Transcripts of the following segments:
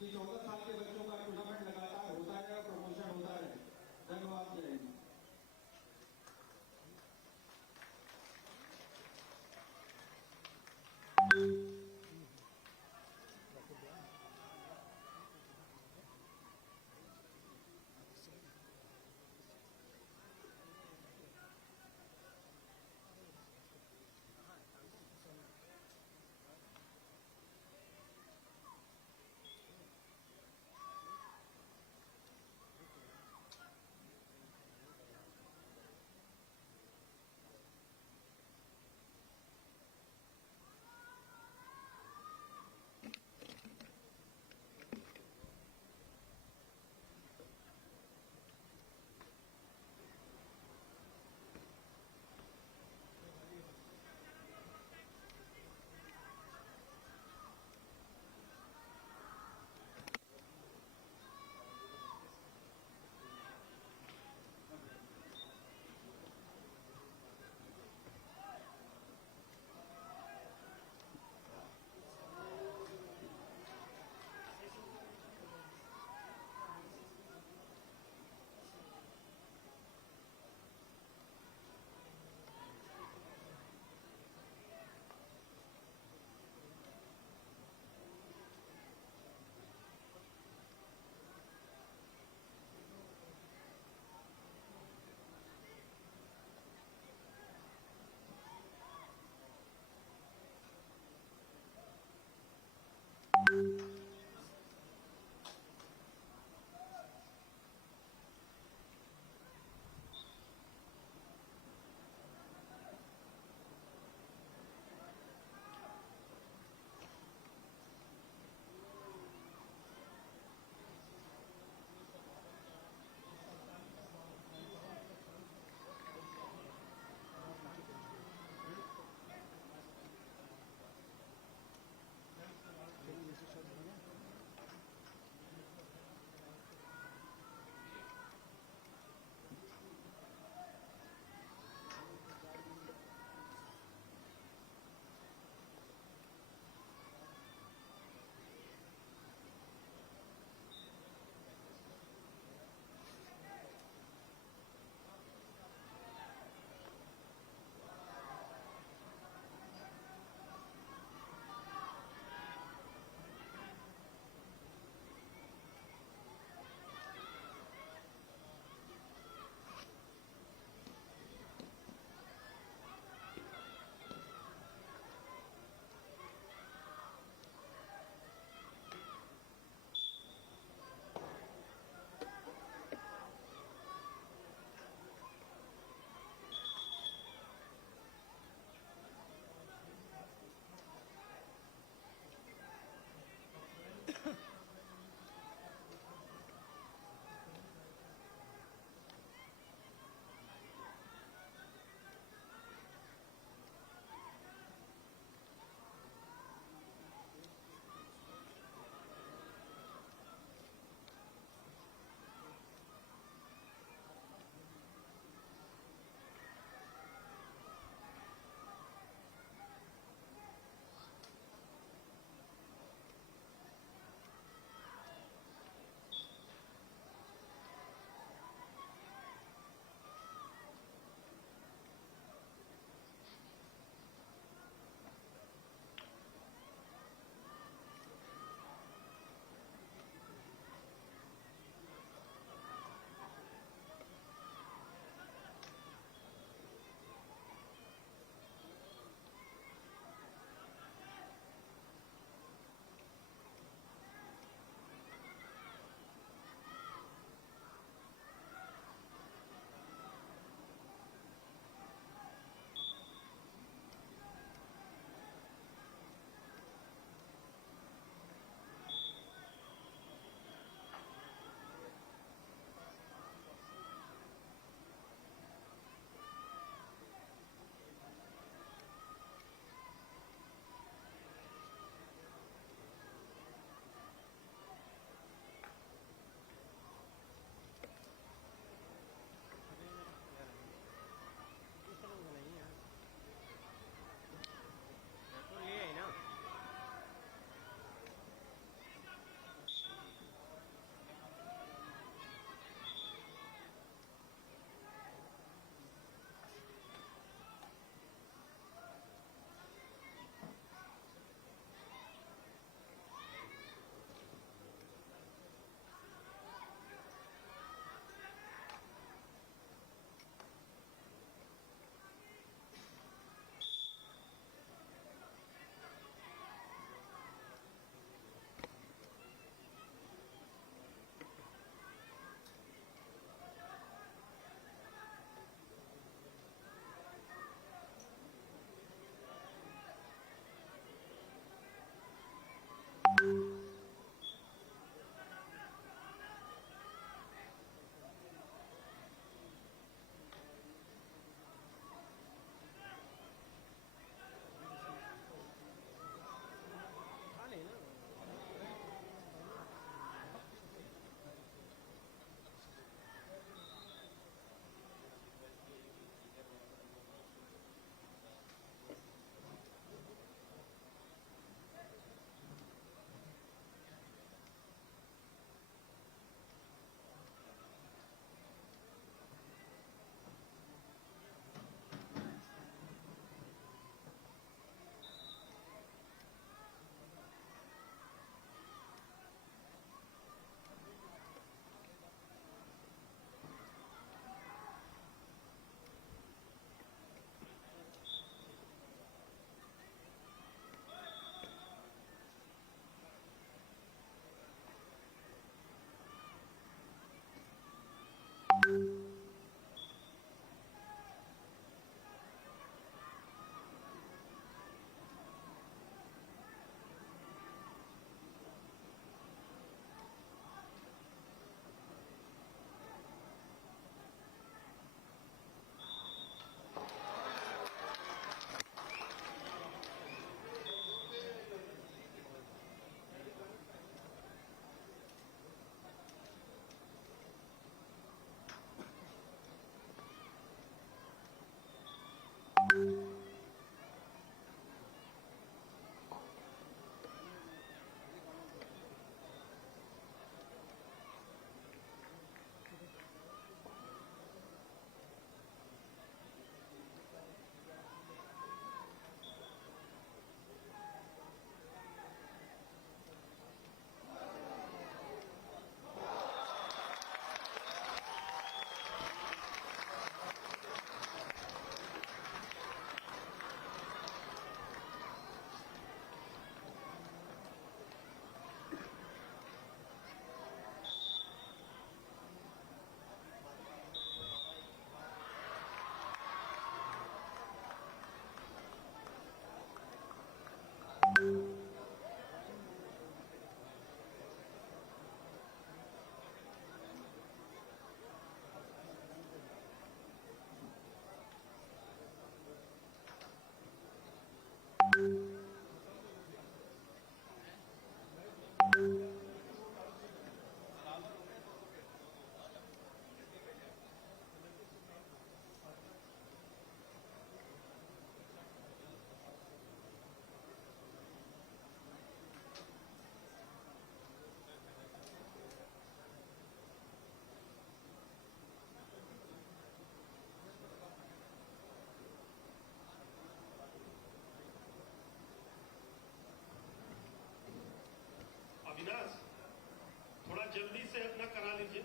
कि 14 साल के बच्चों का टूर्नामेंट लगातार होता रहे और प्रमोशन होता रहे। धन्यवाद। जय हिंद। जल्दी से अपना करा लीजिए।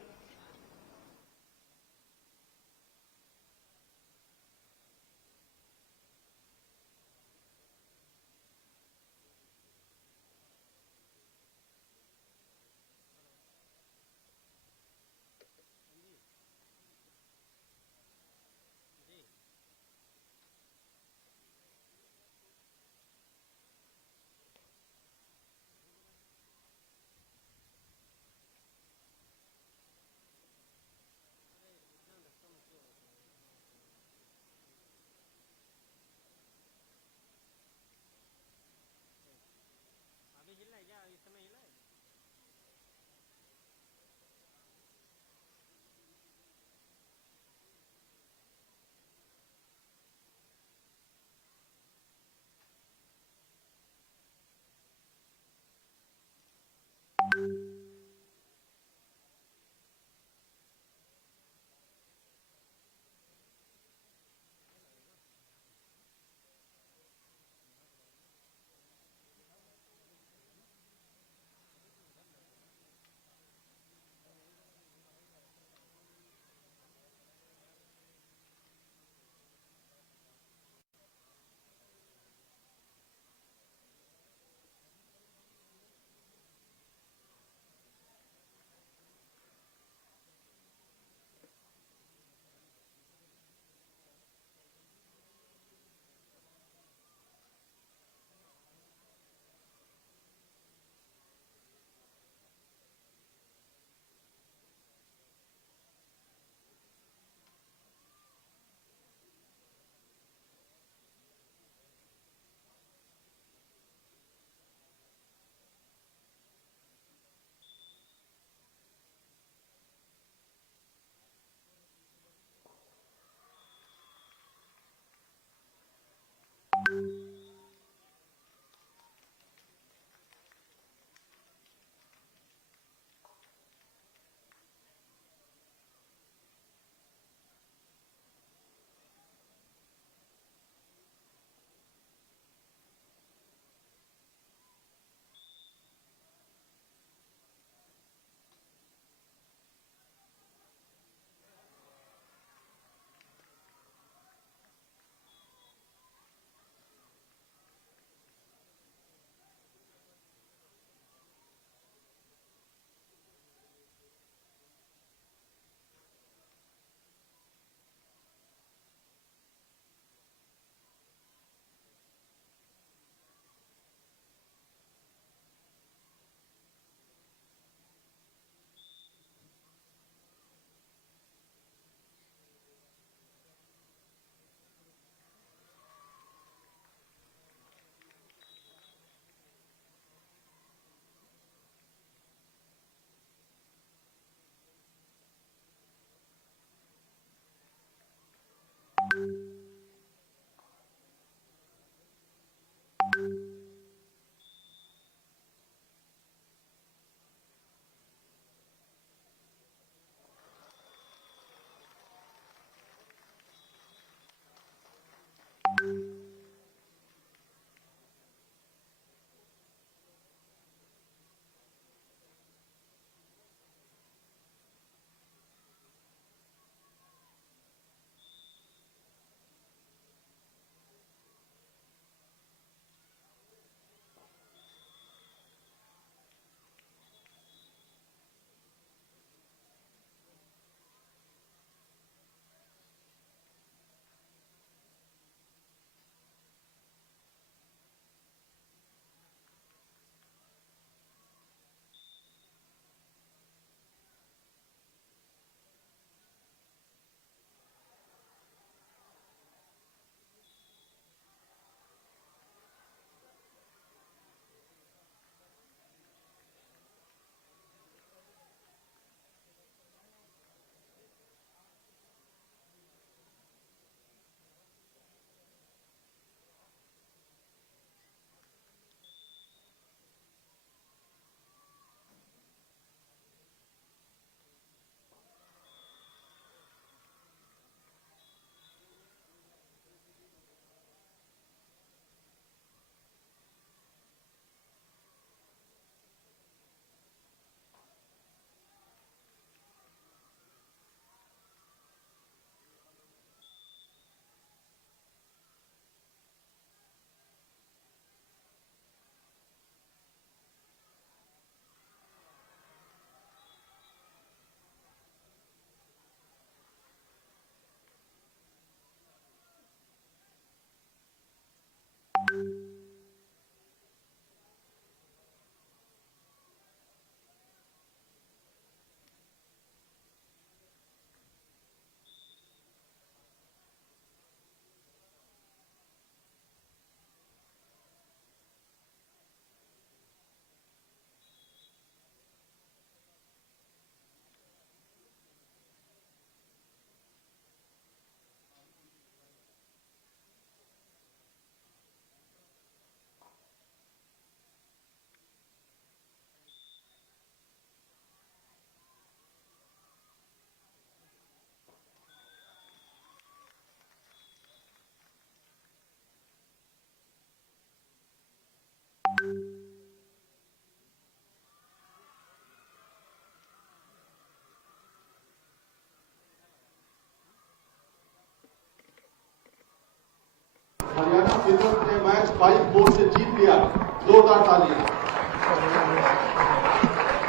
जोरदार तालियां।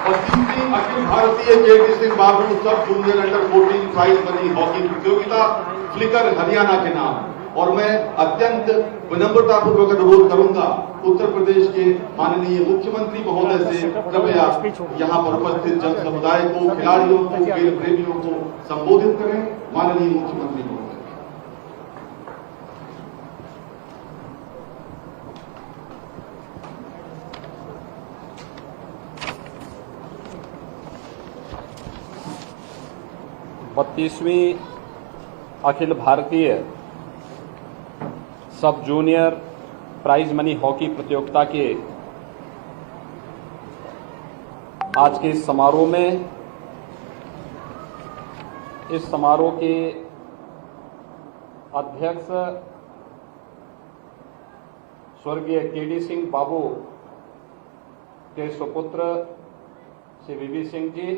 और तीसरी Akhil Bharatiya KD Singh Babu sub junior under 14 prize money hockey प्रतियोगिता फ्लिकर हरियाणा के नाम। और मैं अत्यंत विनम्रतापूर्वक अनुरोध करूंगा उत्तर प्रदेश के माननीय मुख्यमंत्री महोदय से कृपया यहां पर उपस्थित जन समुदाय को, खिलाड़ियों को, खेल प्रेमियों को संबोधित करें। माननीय मुख्यमंत्री महोदय। बत्तीसवीं अखिल भारतीय सब जूनियर प्राइज मनी हॉकी प्रतियोगिता के आज के इस समारोह में, इस समारोह के अध्यक्ष स्वर्गीय केडी सिंह बाबू के सुपुत्र श्री वीवी सिंह जी,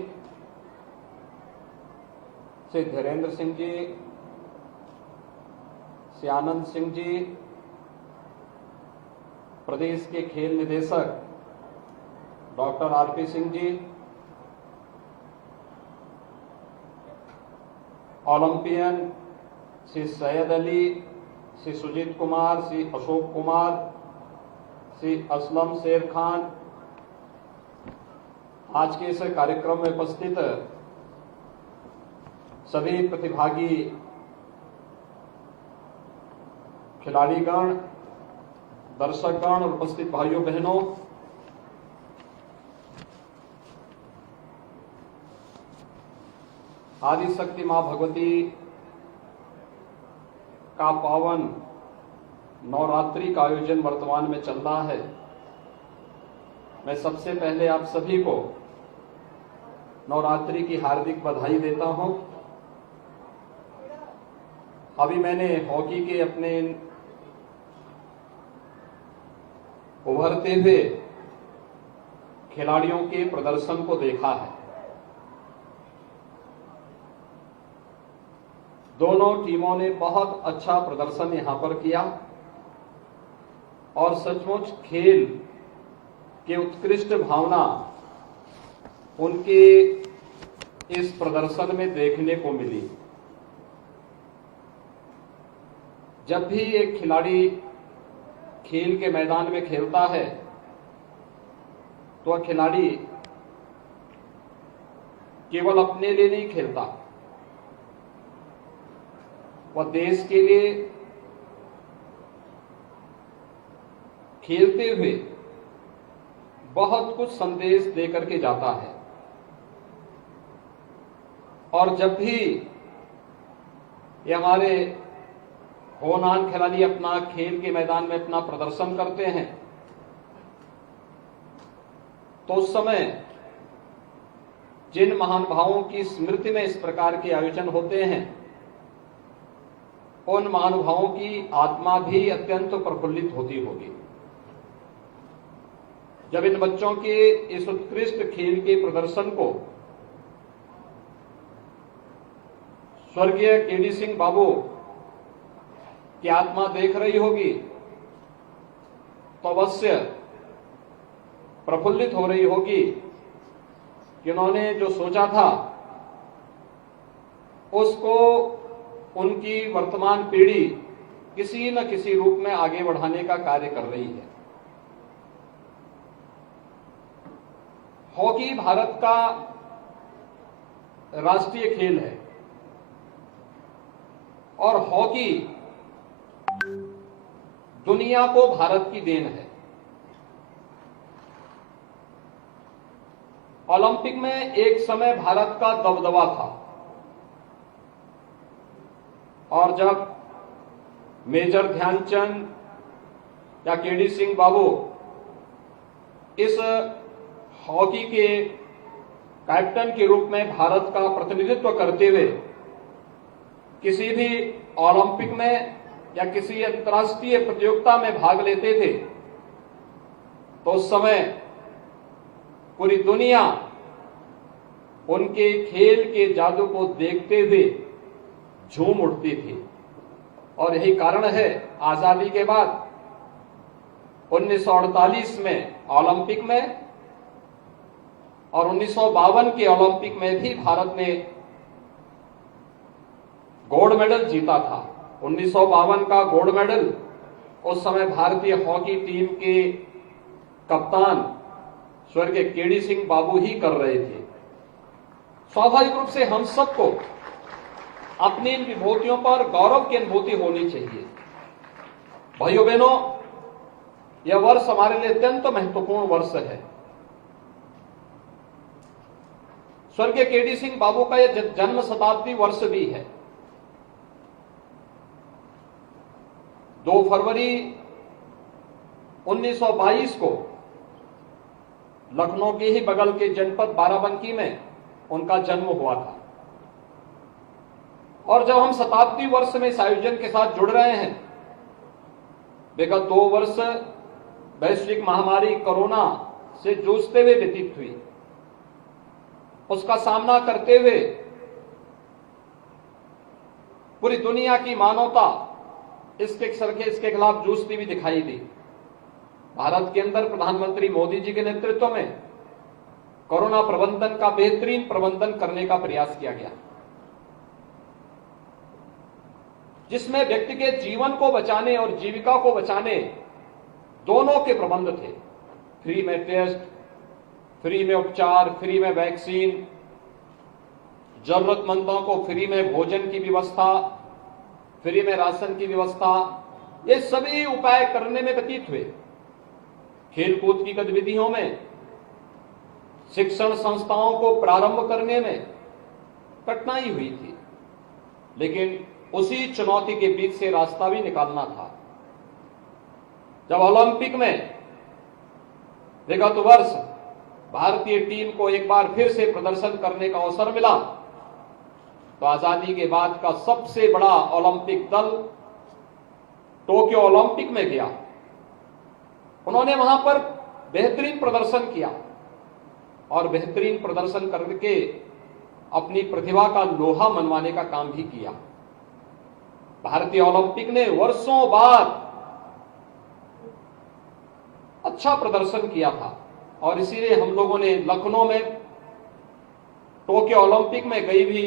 श्री धीरेन्द्र सिंह जी, श्री आनंद सिंह जी, प्रदेश के खेल निदेशक doctor RP Singh ji, Olympian Shri Syed Ali, Shri Sujit Kumar, Shri Ashok Kumar, Shri Aslam Sher Khan, आज के इस कार्यक्रम में उपस्थित सभी प्रतिभागी खिलाड़ीगण, दर्शकगण और उपस्थित भाइयों बहनों, आदिशक्ति मां भगवती का पावन नवरात्रि का आयोजन वर्तमान में चल रहा है। मैं सबसे पहले आप सभी को नवरात्रि की हार्दिक बधाई देता हूं। अभी मैंने हॉकी के अपने उभरते हुए खिलाड़ियों के प्रदर्शन को देखा है। दोनों टीमों ने बहुत अच्छा प्रदर्शन यहां पर किया और सचमुच खेल के उत्कृष्ट भावना उनके इस प्रदर्शन में देखने को मिली। जब भी एक खिलाड़ी खेल के मैदान में खेलता है तो वह खिलाड़ी केवल अपने लिए नहीं खेलता, वह देश के लिए खेलते हुए बहुत कुछ संदेश देकर के जाता है। और जब भी ये हमारे होनहार खिलाड़ी अपना खेल के मैदान में अपना प्रदर्शन करते हैं तो उस समय जिन महानुभावों की स्मृति में इस प्रकार के आयोजन होते हैं उन महानुभावों की आत्मा भी अत्यंत प्रफुल्लित होती होगी जब इन बच्चों के इस उत्कृष्ट खेल के प्रदर्शन को स्वर्गीय केडी सिंह बाबू की आत्मा देख रही होगी तो अवश्य प्रफुल्लित हो रही होगी कि उन्होंने जो सोचा था उसको उनकी वर्तमान पीढ़ी किसी न किसी रूप में आगे बढ़ाने का कार्य कर रही है। हॉकी भारत का राष्ट्रीय खेल है और हॉकी दुनिया को भारत की देन है। ओलंपिक में एक समय भारत का दबदबा था और जब मेजर ध्यानचंद या केडी सिंह बाबू इस हॉकी के कैप्टन के रूप में भारत का प्रतिनिधित्व करते हुए किसी भी ओलंपिक में या किसी अंतर्राष्ट्रीय प्रतियोगिता में भाग लेते थे तो उस समय पूरी दुनिया उनके खेल के जादू को देखते हुए झूम उठती थी। और यही कारण है आजादी के बाद 1948 में ओलंपिक में और 1952 के ओलंपिक में भी भारत ने गोल्ड मेडल जीता था। 1952 का गोल्ड मेडल उस समय भारतीय हॉकी टीम के कप्तान स्वर्गीय केडी सिंह बाबू ही कर रहे थे। स्वाभाविक रूप से हम सबको अपनी इन विभूतियों पर गौरव की अनुभूति होनी चाहिए। भाइयों बहनों, यह वर्ष हमारे लिए अत्यंत महत्वपूर्ण वर्ष है। स्वर्गीय केडी सिंह बाबू का यह जन्म शताब्दी वर्ष भी है। 2 फरवरी 1922 को लखनऊ के ही बगल के जनपद बाराबंकी में उनका जन्म हुआ था। और जब हम शताब्दी वर्ष में इस आयोजन के साथ जुड़ रहे हैं, विगत 2 वर्ष वैश्विक महामारी कोरोना से जूझते हुए व्यतीत हुई। उसका सामना करते हुए पूरी दुनिया की मानवता इसके खिलाफ जूझती हुई दिखाई दी। भारत के अंदर प्रधानमंत्री मोदी जी के नेतृत्व में कोरोना प्रबंधन का बेहतरीन प्रबंधन करने का प्रयास किया गया, जिसमें व्यक्ति के जीवन को बचाने और जीविका को बचाने दोनों के प्रबंध थे। फ्री में टेस्ट, फ्री में उपचार, फ्री में वैक्सीन, जरूरतमंदों को फ्री में भोजन की व्यवस्था, फ्री में राशन की व्यवस्था, ये सभी उपाय करने में व्यतीत हुए। खेलकूद की गतिविधियों में, शिक्षण संस्थाओं को प्रारंभ करने में कठिनाई हुई थी, लेकिन उसी चुनौती के बीच से रास्ता भी निकालना था। जब ओलंपिक में विगत वर्ष भारतीय टीम को एक बार फिर से प्रदर्शन करने का अवसर मिला, तो आजादी के बाद का सबसे बड़ा ओलंपिक दल टोक्यो ओलंपिक में गया। उन्होंने वहां पर बेहतरीन प्रदर्शन किया और बेहतरीन प्रदर्शन करके अपनी प्रतिभा का लोहा मनवाने का काम भी किया। भारतीय ओलंपिक ने वर्षों बाद अच्छा प्रदर्शन किया था और इसीलिए हम लोगों ने लखनऊ में टोक्यो ओलंपिक में गई भी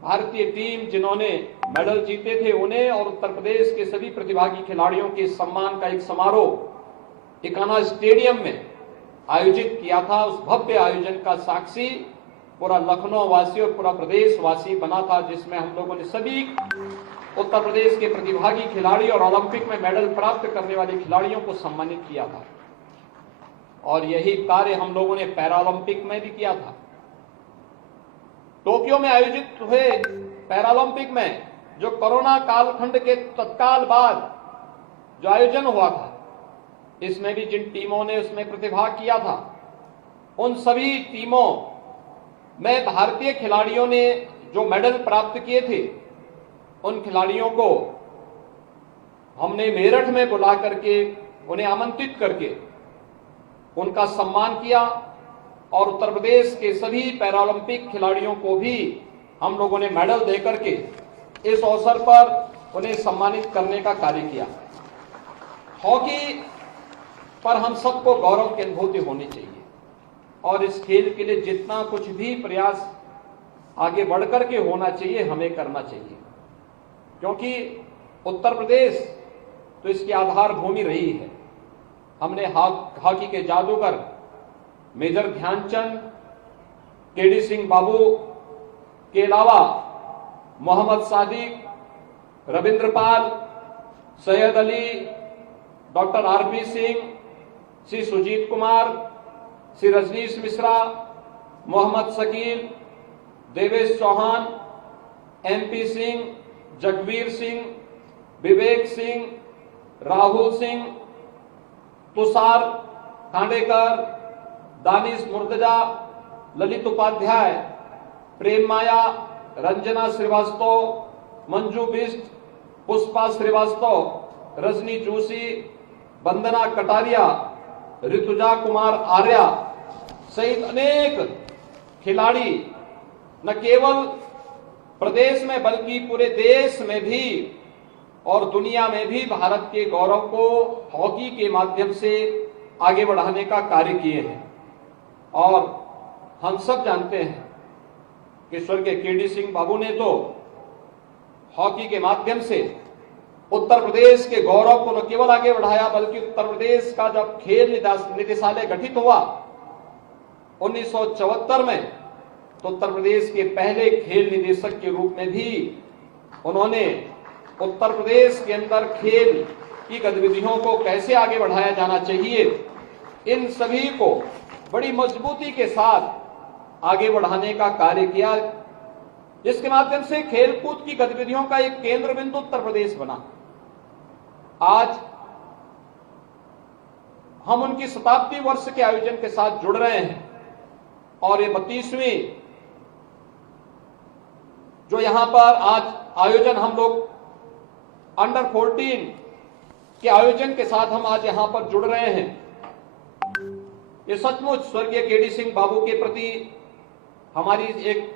भारतीय टीम जिन्होंने मेडल जीते थे उन्हें और उत्तर प्रदेश के सभी प्रतिभागी खिलाड़ियों के सम्मान का एक समारोह इकाना स्टेडियम में आयोजित किया था। उस भव्य आयोजन का साक्षी पूरा लखनऊ वासी और पूरा प्रदेश वासी बना था, जिसमें हम लोगों ने सभी उत्तर प्रदेश के प्रतिभागी खिलाड़ी और ओलंपिक में मेडल प्राप्त करने वाले खिलाड़ियों को सम्मानित किया था। और यही कार्य हम लोगों ने पैरालंपिक में भी किया था। टोक्यो में आयोजित हुए पैरालंपिक में जो कोरोना कालखंड के तत्काल बाद जो आयोजन हुआ था, इसमें भी जिन टीमों ने उसमें प्रतिभाग किया था, उन सभी टीमों में भारतीय खिलाड़ियों ने जो मेडल प्राप्त किए थे, उन खिलाड़ियों को हमने मेरठ में बुला करके उन्हें आमंत्रित करके उनका सम्मान किया और उत्तर प्रदेश के सभी पैरालंपिक खिलाड़ियों को भी हम लोगों ने मेडल देकर के इस अवसर पर उन्हें सम्मानित करने का कार्य किया। हॉकी पर हम सबको गौरव की अनुभूति होनी चाहिए और इस खेल के लिए जितना कुछ भी प्रयास आगे बढ़कर के होना चाहिए हमें करना चाहिए, क्योंकि उत्तर प्रदेश तो इसकी आधार भूमि रही है। हमने हॉकी के जादूगर मेजर ध्यानचंद, केडी सिंह बाबू के अलावा Mohammad Sadiq, Ravindra Pal, Syed Ali, doctor RP Singh, Shri Sujit Kumar, Shri Rajneesh Mishra, Mohammad Shakeel, Devesh Chauhan, MP Singh, Jagveer Singh, Vivek Singh, Rahul Singh, Tushar Khandekar, Danish Murtaza, Lalit Upadhyay, Prem Maya, Ranjana Srivastava, Manju Bisht, Pushpa Srivastava, Rajni Joshi, Vandana Kataria, Rituja Kumar Arya सहित अनेक खिलाड़ी न केवल प्रदेश में बल्कि पूरे देश में भी और दुनिया में भी भारत के गौरव को हॉकी के माध्यम से आगे बढ़ाने का कार्य किए हैं। और हम सब जानते हैं कि स्वर्गीय केडी सिंह बाबू ने तो हॉकी के माध्यम से उत्तर प्रदेश के गौरव को न केवल आगे बढ़ाया, बल्कि उत्तर प्रदेश का जब खेल निदेशालय गठित हुआ 1974 में, तो उत्तर प्रदेश के पहले खेल निदेशक के रूप में भी उन्होंने उत्तर प्रदेश के अंदर खेल की गतिविधियों को कैसे आगे बढ़ाया जाना चाहिए, इन सभी को बड़ी मजबूती के साथ आगे बढ़ाने का कार्य किया, जिसके माध्यम से खेलकूद की गतिविधियों का एक केंद्र बिंदु उत्तर प्रदेश बना। आज हम उनकी शताब्दी वर्ष के आयोजन के साथ जुड़ रहे हैं और ये 32वीं जो यहां पर आज आयोजन हम लोग अंडर 14 के आयोजन के साथ हम आज यहां पर जुड़ रहे हैं, ये सचमुच स्वर्गीय केडी सिंह बाबू के प्रति हमारी एक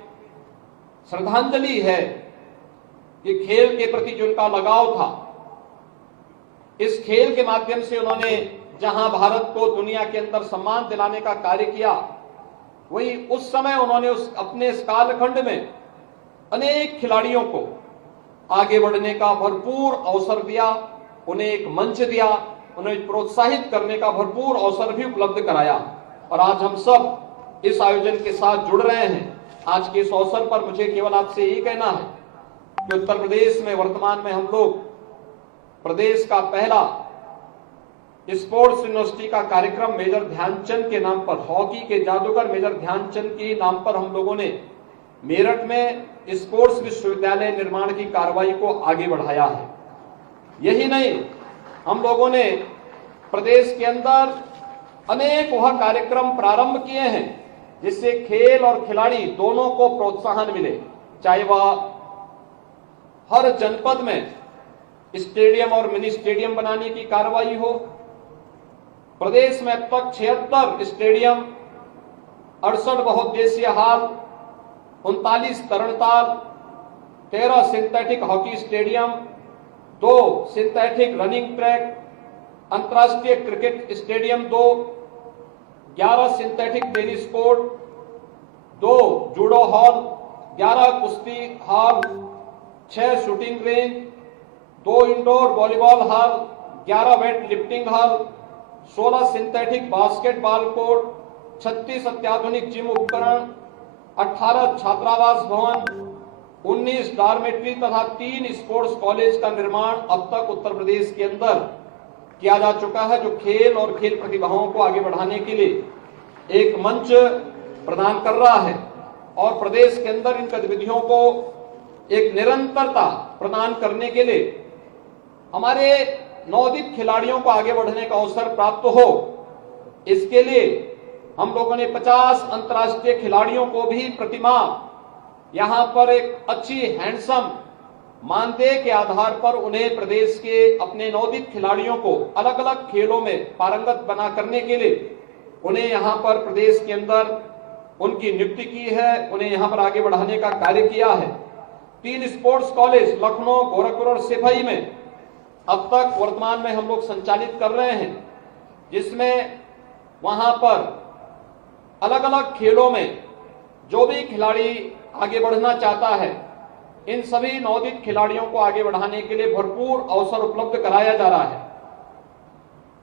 श्रद्धांजलि है कि खेल के प्रति जो उनका लगाव था, इस खेल के माध्यम से उन्होंने जहां भारत को दुनिया के अंदर सम्मान दिलाने का कार्य किया, वही उस समय उन्होंने अपने इस कालखंड में अनेक खिलाड़ियों को आगे बढ़ने का भरपूर अवसर दिया, उन्हें एक मंच दिया, उन्हें प्रोत्साहित करने का भरपूर अवसर भी उपलब्ध कराया। और आज हम सब इस आयोजन के साथ जुड़ रहे हैं। आज के इस अवसर पर मुझे केवल आपसे यही कहना है कि उत्तर प्रदेश में वर्तमान में हम लोग प्रदेश का पहला स्पोर्ट्स यूनिवर्सिटी का कार्यक्रम मेजर ध्यानचंद के नाम पर, हॉकी के जादूगर मेजर ध्यानचंद के नाम पर हम लोगों ने मेरठ में स्पोर्ट्स विश्वविद्यालय निर्माण की कार्रवाई को आगे बढ़ाया है। यही नहीं, हम लोगों ने प्रदेश के अंदर अनेक वह कार्यक्रम प्रारंभ किए हैं जिससे खेल और खिलाड़ी दोनों को प्रोत्साहन मिले, चाहे वह हर जनपद में स्टेडियम और मिनी स्टेडियम बनाने की कार्रवाई हो। प्रदेश में अब तक 76 स्टेडियम, 68 बहुउद्देशीय हॉल, 39 तरणताल, 13 synthetic hockey stadium, 2 synthetic running track, अंतर्राष्ट्रीय cricket stadium 2, 11 synthetic tennis court, 2 judo hall, 11 कुश्ती hall, 6 shooting range, 2 indoor volleyball hall, 11 weight lifting hall, 16 synthetic basketball court, 36 अत्याधुनिक जिम उपकरण, 18 छात्रावास भवन, 19 डॉर्मेट्री तथा 3 स्पोर्ट्स कॉलेज का निर्माण अब तक उत्तर प्रदेश के अंदर किया जा चुका है, जो खेल और खेल प्रतिभाओं को आगे बढ़ाने के लिए एक मंच प्रदान कर रहा है और प्रदेश के अंदर इन गतिविधियों को एक निरंतरता प्रदान करने के लिए हमारे नवोदित खिलाड़ियों को आगे बढ़ने का अवसर प्राप्त हो। इसके लिए हम लोगों ने 50 अंतर्राष्ट्रीय खिलाड़ियों को भी प्रतिमाह यहां पर एक अच्छी हैंडसम मानदेय के आधार पर उन्हें प्रदेश के अपने नवोदित खिलाड़ियों को अलग अलग खेलों में पारंगत बना करने के लिए उन्हें यहां पर प्रदेश के अंदर उनकी नियुक्ति की है, उन्हें यहां पर आगे बढ़ाने का कार्य किया है। 3 स्पोर्ट्स कॉलेज लखनऊ, गोरखपुर और सिपाही में अब तक वर्तमान में हम लोग संचालित कर रहे हैं, जिसमें वहां पर अलग अलग खेलों में जो भी खिलाड़ी आगे बढ़ना चाहता है, इन सभी नवोदित खिलाड़ियों को आगे बढ़ाने के लिए भरपूर अवसर उपलब्ध कराया जा रहा है।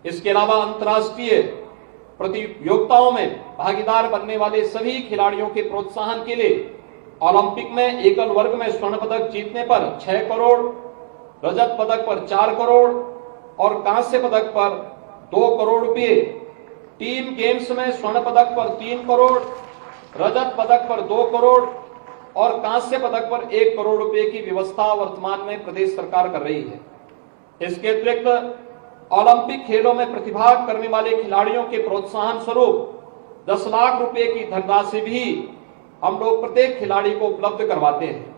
इसके अलावा अंतर्राष्ट्रीय प्रतियोगिताओं में भागीदार बनने वाले सभी खिलाड़ियों के प्रोत्साहन के लिए ओलंपिक में एकल वर्ग में स्वर्ण पदक जीतने पर 6 करोड़, रजत पदक पर 4 करोड़ और कांस्य पदक पर 2 करोड़ रुपए, टीम गेम्स में स्वर्ण पदक पर 3 करोड़, रजत पदक पर 2 करोड़ और कांस्य पदक पर 1 करोड़ रुपए की व्यवस्था वर्तमान में प्रदेश सरकार कर रही है। इसके अतिरिक्त ओलंपिक खेलों में प्रतिभाग करने वाले खिलाड़ियों के प्रोत्साहन स्वरूप 10 लाख रुपए की धनराशि भी हम लोग प्रत्येक खिलाड़ी को उपलब्ध करवाते हैं।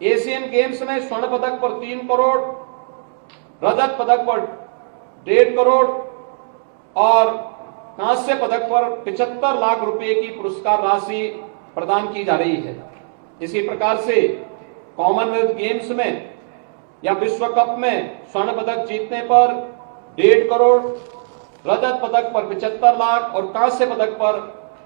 एशियन गेम्स में स्वर्ण पदक पर 3 करोड़, रजत पदक पर 1.5 करोड़ और कांस्य पदक पर 75 लाख रुपए की पुरस्कार राशि प्रदान की जा रही है। इसी प्रकार से कॉमनवेल्थ गेम्स में या विश्व कप में स्वर्ण पदक जीतने पर 1.5 करोड़, रजत पदक पर 75 लाख और कांस्य पदक पर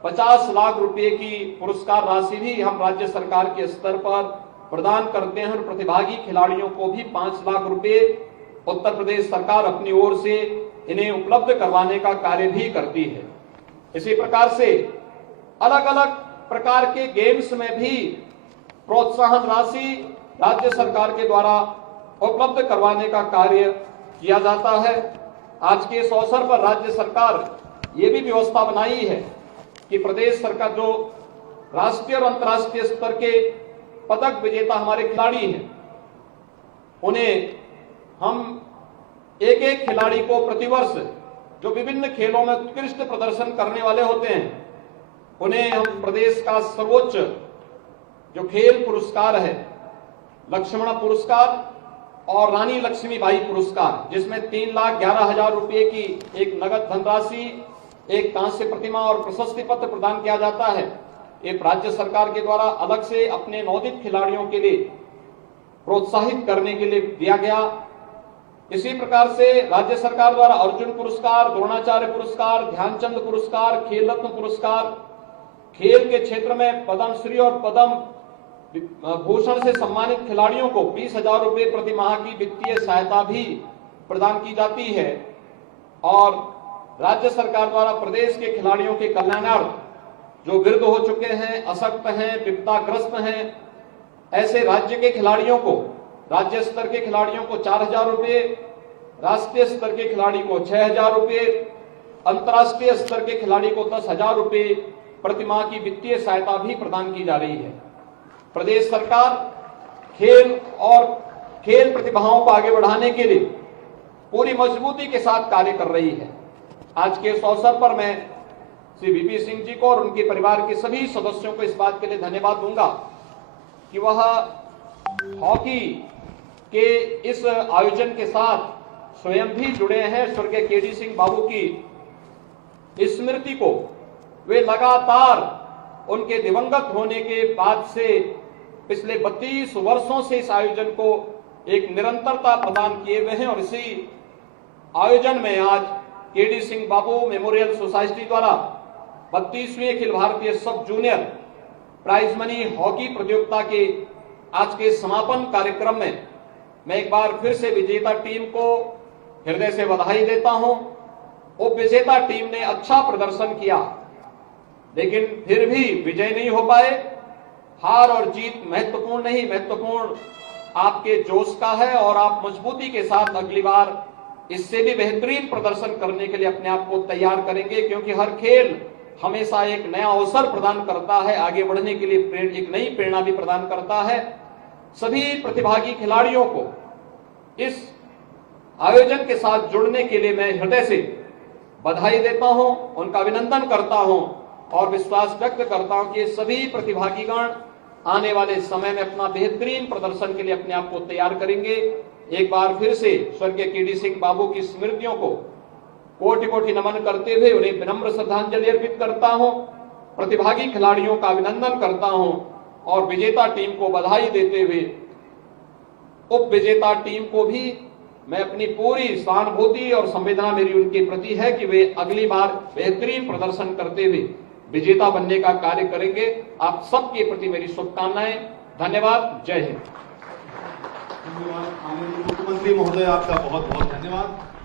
50 लाख रुपए की पुरस्कार राशि भी हम राज्य सरकार के स्तर पर प्रदान करते हैं और प्रतिभागी खिलाड़ियों को भी 5 लाख रुपए उत्तर प्रदेश सरकार अपनी ओर से इन्हें उपलब्ध करवाने का कार्य भी करती है। इसी प्रकार से अलग अलग प्रकार के गेम्स में भी प्रोत्साहन राशि राज्य सरकार के द्वारा उपलब्ध करवाने का कार्य किया जाता है। आज के इस अवसर पर राज्य सरकार ये भी व्यवस्था बनाई है कि प्रदेश सरकार जो राष्ट्रीय और अंतर्राष्ट्रीय स्तर के पदक विजेता हमारे खिलाड़ी हैं, उन्हें हम एक एक खिलाड़ी को प्रतिवर्ष जो विभिन्न खेलों में उत्कृष्ट प्रदर्शन करने वाले होते हैं, उन्हें हम प्रदेश का सर्वोच्च जो खेल पुरस्कार है, लक्ष्मण पुरस्कार और रानी लक्ष्मीबाई पुरस्कार, जिसमें 3,11,000 रुपए की एक नगद धनराशि, एक कांस्य प्रतिमा और प्रशस्ति पत्र प्रदान किया जाता है। ये राज्य सरकार के द्वारा अलग से अपने नवोदित खिलाड़ियों के लिए प्रोत्साहित करने के लिए दिया गया। इसी प्रकार से राज्य सरकार द्वारा अर्जुन पुरस्कार, द्रोणाचार्य पुरस्कार, ध्यानचंद पुरस्कार, खेल रत्न पुरस्कार, खेल के क्षेत्र में पद्मश्री और पद्म भूषण से सम्मानित खिलाड़ियों को 20,000 रुपए प्रति माह की वित्तीय सहायता भी प्रदान की जाती है। और राज्य सरकार द्वारा प्रदेश के खिलाड़ियों के कल्याणार्थ जो वृद्ध हो चुके हैं, अशक्त हैं, विपदाग्रस्त हैं, ऐसे राज्य के खिलाड़ियों को, राज्य स्तर के खिलाड़ियों को 4,000 रुपए, राष्ट्रीय स्तर के खिलाड़ी को 6,000 रुपए, अंतर्राष्ट्रीय स्तर के खिलाड़ी को 10,000 रुपए प्रति माह की वित्तीय सहायता भी प्रदान की जा रही है। प्रदेश सरकार खेल और खेल प्रतिभाओं को आगे बढ़ाने के लिए पूरी मजबूती के साथ कार्य कर रही है। आज के इस अवसर पर मैं श्री वीपी सिंह जी को और उनके परिवार के सभी सदस्यों को इस बात के लिए धन्यवाद दूंगा कि वह हॉकी के इस आयोजन के साथ स्वयं भी जुड़े हैं। स्वर्गीय केडी सिंह बाबू की स्मृति को वे लगातार उनके दिवंगत होने के बाद से पिछले 32 वर्षों से इस आयोजन को एक निरंतरता प्रदान किए हुए हैं। और इसी आयोजन में आज केडी सिंह बाबू मेमोरियल सोसाइटी द्वारा 32वीं अखिल भारतीय सब जूनियर प्राइज मनी हॉकी प्रतियोगिता के आज के समापन कार्यक्रम में मैं एक बार फिर से विजेता टीम को हृदय से बधाई देता हूं। वो विजेता टीम ने अच्छा प्रदर्शन किया, लेकिन फिर भी विजय नहीं हो पाए। हार और जीत महत्वपूर्ण नहीं, महत्वपूर्ण आपके जोश का है और आप मजबूती के साथ अगली बार इससे भी बेहतरीन प्रदर्शन करने के लिए अपने आप को तैयार करेंगे, क्योंकि हर खेल हमेशा एक नया अवसर प्रदान करता है, आगे बढ़ने के लिए एक नई प्रेरणा भी प्रदान करता है। सभी प्रतिभागी खिलाड़ियों को इस आयोजन के साथ जुड़ने के लिए मैं हृदय से बधाई देता हूं, उनका अभिनंदन करता हूं और विश्वास व्यक्त करता हूं कि सभी प्रतिभागीगण आने वाले समय में अपना बेहतरीन प्रदर्शन के लिए अपने आप को तैयार करेंगे। एक बार फिर से स्वर्गीय केडी सिंह बाबू की स्मृतियों को कोटि कोटि नमन करते हुए उन्हें विनम्र श्रद्धांजलि अर्पित करता हूं, प्रतिभागी खिलाड़ियों का अभिनंदन करता हूं और विजेता टीम को बधाई देते हुए उप विजेता टीम को भी मैं अपनी पूरी सहानुभूति और संवेदना मेरी उनके प्रति है कि वे अगली बार बेहतरीन प्रदर्शन करते हुए विजेता बनने का कार्य करेंगे। आप सबके प्रति मेरी शुभकामनाएं। धन्यवाद। जय हिंद। धन्यवाद। माननीय मुख्यमंत्री महोदय, आपका बहुत बहुत धन्यवाद।